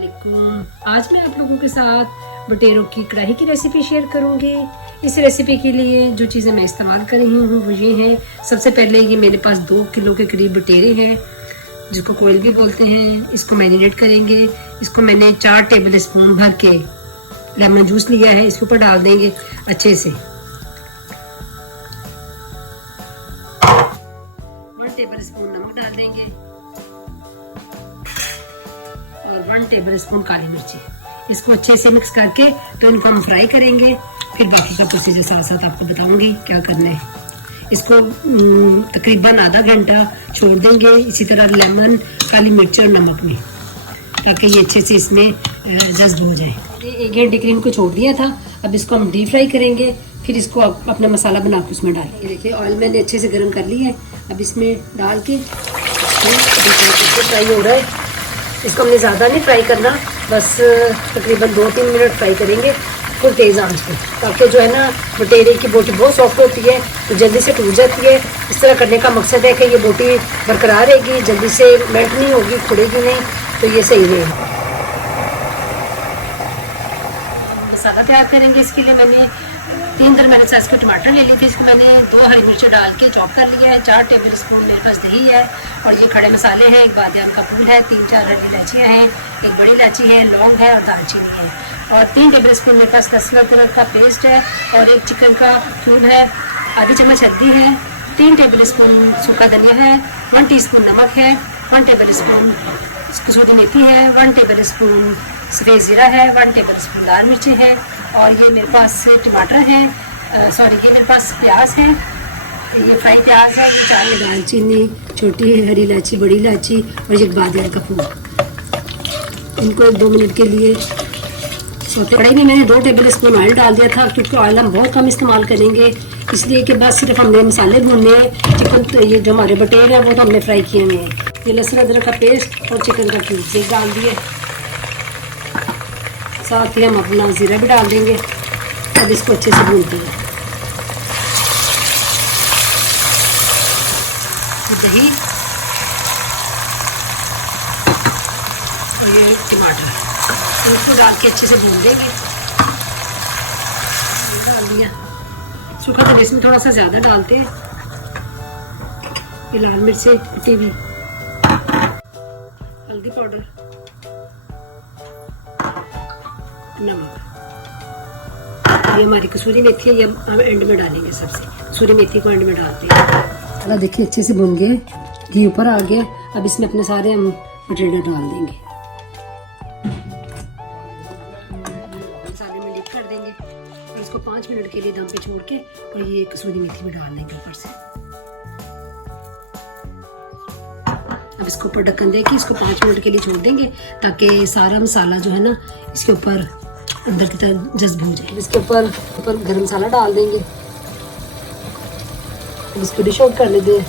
अस्सलामुअलैकुम। आज मैं आप लोगों के साथ बटेरों की कढ़ाई की रेसिपी शेयर करूंगी। इस रेसिपी के लिए जो चीज़ें मैं इस्तेमाल कर रही हूँ वो ये हैं। सबसे पहले ये मेरे पास 2 किलो के करीब बटेरे हैं जिसको कोयल भी बोलते हैं। इसको मैरिनेट करेंगे। इसको मैंने 4 टेबल स्पून भर के लेमन जूस लिया है, इसके ऊपर डाल देंगे अच्छे से। 1 टेबल स्पून नमक डाल देंगे और 1 टेबल स्पून काली मिर्ची। इसको अच्छे से मिक्स करके तो इनको हम फ्राई करेंगे। फिर बाकी का प्रोसीजर साथ साथ आपको बताऊंगी क्या करना है। इसको तकरीबन आधा घंटा छोड़ देंगे इसी तरह लेमन, काली मिर्च और नमक में, ताकि ये अच्छे से इसमें जज्ब हो जाए। 1 घंटे के लिए इनको छोड़ दिया था। अब इसको हम डीप फ्राई करेंगे। फिर इसको अपना मसाला बना के उसमें डालेंगे। देखिए ऑयल मैंने अच्छे से गर्म कर लिया है। अब इसमें डाल के फ्राई हो रहा है। इसको हमने ज़्यादा नहीं फ्राई करना, बस तकरीबन 2-3 मिनट फ्राई करेंगे फुल तेज़ आंच पे, ताकि जो है ना बटेरे की बोटी बहुत सॉफ्ट होती है तो जल्दी से टूट जाती है। इस तरह करने का मकसद है कि ये बोटी बरकरार रहेगी, जल्दी से मेल्ट नहीं होगी, खुलेगी नहीं, तो ये सही रहेगा। मसाला तैयार करेंगे। इसके लिए मैंने 3 दरमियाने साइज के टमाटर ले लिए थे। इसको मैंने 2 हरी मिर्चें डाल के चॉप कर लिया है। 4 टेबल स्पून मेरे पास दही है और ये खड़े मसाले हैं। 1 बादियान का फूल है, 3-4 हरी इलायचियाँ हैं, 1 बड़ी इलायची है, लौंग है और दालचीनी है। और 3 टेबल स्पून मेरे पास लहसुन अदरक का पेस्ट है और 1 चिकन का क्यूब है, आधी चम्मच हल्दी है, 3 टेबल स्पून सूखा धनिया है, 1 टीस्पून नमक है, 1 टेबल स्पून कसूरी मेथी है, 1 टेबल स्पून सफ़ेद ज़ीरा है, 1 टेबल स्पून लाल मिर्ची है और ये मेरे पास टमाटर हैं, ये मेरे पास प्याज है, ये फ्राई प्याज है, 4 दालचीनी, छोटी हरी इलायची, बड़ी इलायची और 1 बादियान का फूल। इनको 1-2 मिनट के लिए कढ़ाई में मैंने 2 टेबल स्पून ऑयल डाल दिया था, क्योंकि ऑयल हम बहुत कम इस्तेमाल करेंगे, इसलिए कि बस सिर्फ हमने मसाले भूनने हैं। चिकन तो ये जो हमारे बटेर हैं वो तो हमने फ्राई किए हुए हैं। ये लहसुन अदरक का पेस्ट और चिकन का क्यूब से डाल दिए। साथ ही हम अपना ज़ीरा भी डाल देंगे। अब इसको अच्छे से भूनते हैं। दही और ये टमाटर, इसको डाल के अच्छे से भून देंगे। डाल दिया। सूखा धनिया इसमें थोड़ा सा ज़्यादा डालते हैं। ये लाल मिर्च कुटी हुई, हल्दी पाउडर, नमक, ये हमारी कसूरी मेथी है, ये हम एंड में डालेंगे। सबसे कसूरी मेथी को एंड में डालते हैं। चला देखिए अच्छे से भुन गए, घी ऊपर आ गया। अब इसमें अपने सारे हम बटेरे डाल देंगे, मसाले में लिप कर देंगे और इसको 5 मिनट के लिए दम पे छोड़ के और ये कसूरी मेथी में डाल देंगे ऊपर से। अब इसको ऊपर ढक्कन दे के इसको 5 मिनट के लिए छोड़ देंगे, ताकि सारा मसाला जो है ना इसके ऊपर अंदर की तरफ जज्ब हो जाए। इसके ऊपर गरम मसाला डाल देंगे। इसको डिश आउट कर लेते हैं।